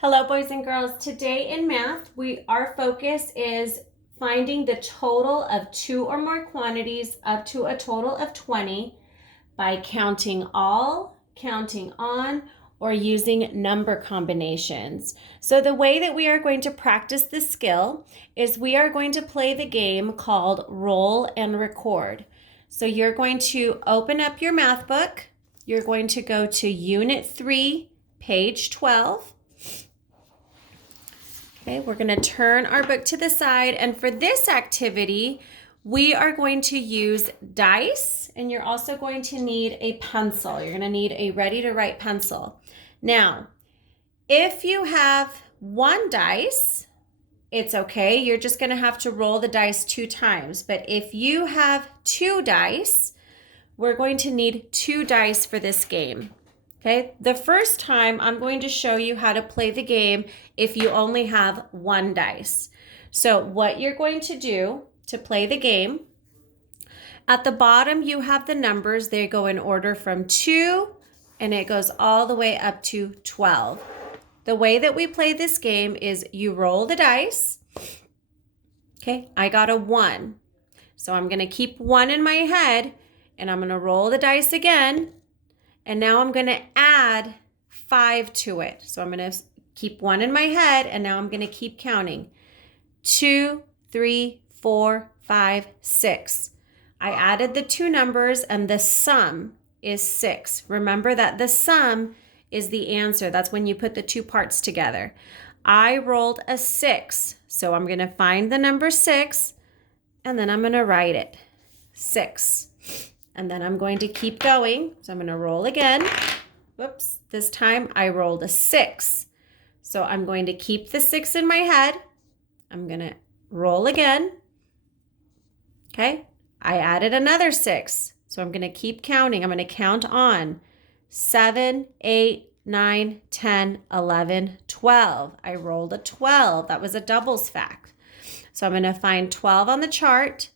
Hello, boys and girls. Today in math, our focus is finding the total of 2 or more quantities up to a total of 20 by counting all, counting on, or using number combinations. So the way that we are going to practice this skill is we are going to play the game called Roll and Record. So you're going to open up your math book. You're going to go to Unit 3, page 12. Okay, we're going to turn our book to the side, and for this activity, we are going to use dice, and you're also going to need a pencil. You're going to need a ready-to-write pencil. Now, if you have one dice, it's okay. You're just going to have to roll the dice 2 times, but if you have 2 dice, we're going to need 2 dice for this game. Okay, the first time I'm going to show you how to play the game if you only have 1 dice. So what you're going to do to play the game, at the bottom you have the numbers. They go in order from 2 and it goes all the way up to 12. The way that we play this game is you roll the dice. Okay, I got a 1. So I'm going to keep 1 in my head and I'm going to roll the dice again. And now I'm going to add 5 to it. So I'm going to keep 1 in my head, and now I'm going to keep counting. 2, 3, 4, 5, 6. I added the 2 numbers, and the sum is 6. Remember that the sum is the answer. That's when you put the 2 parts together. I rolled a 6, so I'm going to find the number 6, and then I'm going to write it. 6. And then I'm going to keep going. So I'm going to roll again. Whoops. This time I rolled a 6. So I'm going to keep the 6 in my head. I'm going to roll again. Okay. I added another 6. So I'm going to keep counting. I'm going to count on 7, 8, 9, 10, 11, 12. I rolled a 12. That was a doubles fact. So I'm going to find 12 on the chart.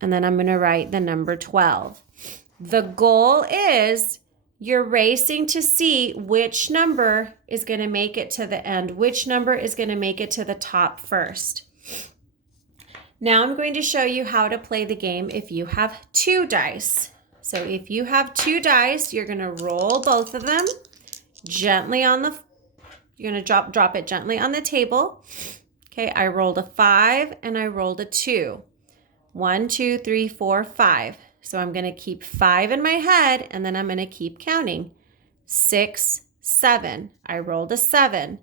And then I'm going to write the number 12. The goal is you're racing to see which number is going to make it to the end, which number is going to make it to the top first. Now I'm going to show you how to play the game if you have 2 dice. So if you have 2 dice, you're going to roll both of them gently on the, you're going to drop it gently on the table. Okay, I rolled a 5 and I rolled a 2. 1, 2, 3, 4, 5. So I'm going to keep 5 in my head, and then I'm going to keep counting. 6, 7. I rolled a 7.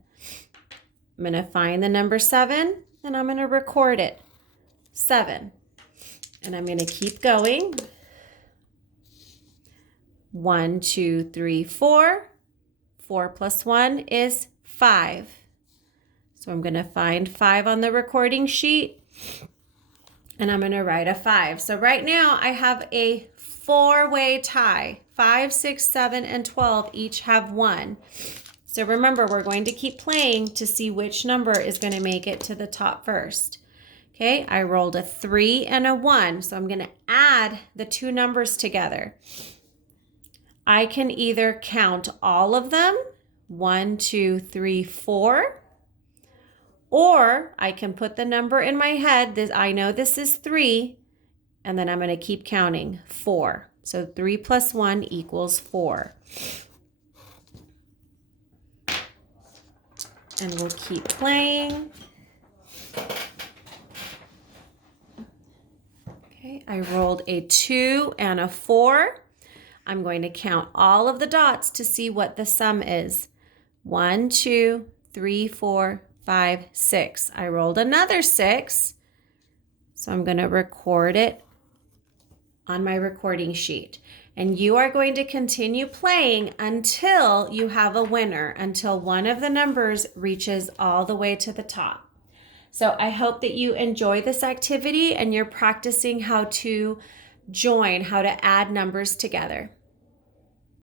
I'm going to find the number 7, and I'm going to record it. 7. And I'm going to keep going. 1, 2, 3, 4. 4 plus 1 is 5. So I'm going to find 5 on the recording sheet. And I'm going to write a 5. So right now I have a 4-way tie. 5, 6, 7, and 12 each have 1. So remember, we're going to keep playing to see which number is going to make it to the top first. Okay, I rolled a 3 and a 1. So I'm going to add the 2 numbers together. I can either count all of them, 1, 2, 3, 4. Or I can put the number in my head. I know this is 3, and then I'm going to keep counting. 4. So 3 plus 1 equals 4. And we'll keep playing. Okay, I rolled a 2 and a 4. I'm going to count all of the dots to see what the sum is. 1, 2, 3, 4, 5, 6. I rolled another 6, so I'm going to record it on my recording sheet. And you are going to continue playing until you have a winner, until one of the numbers reaches all the way to the top. So I hope that you enjoy this activity and you're practicing how to join, how to add numbers together.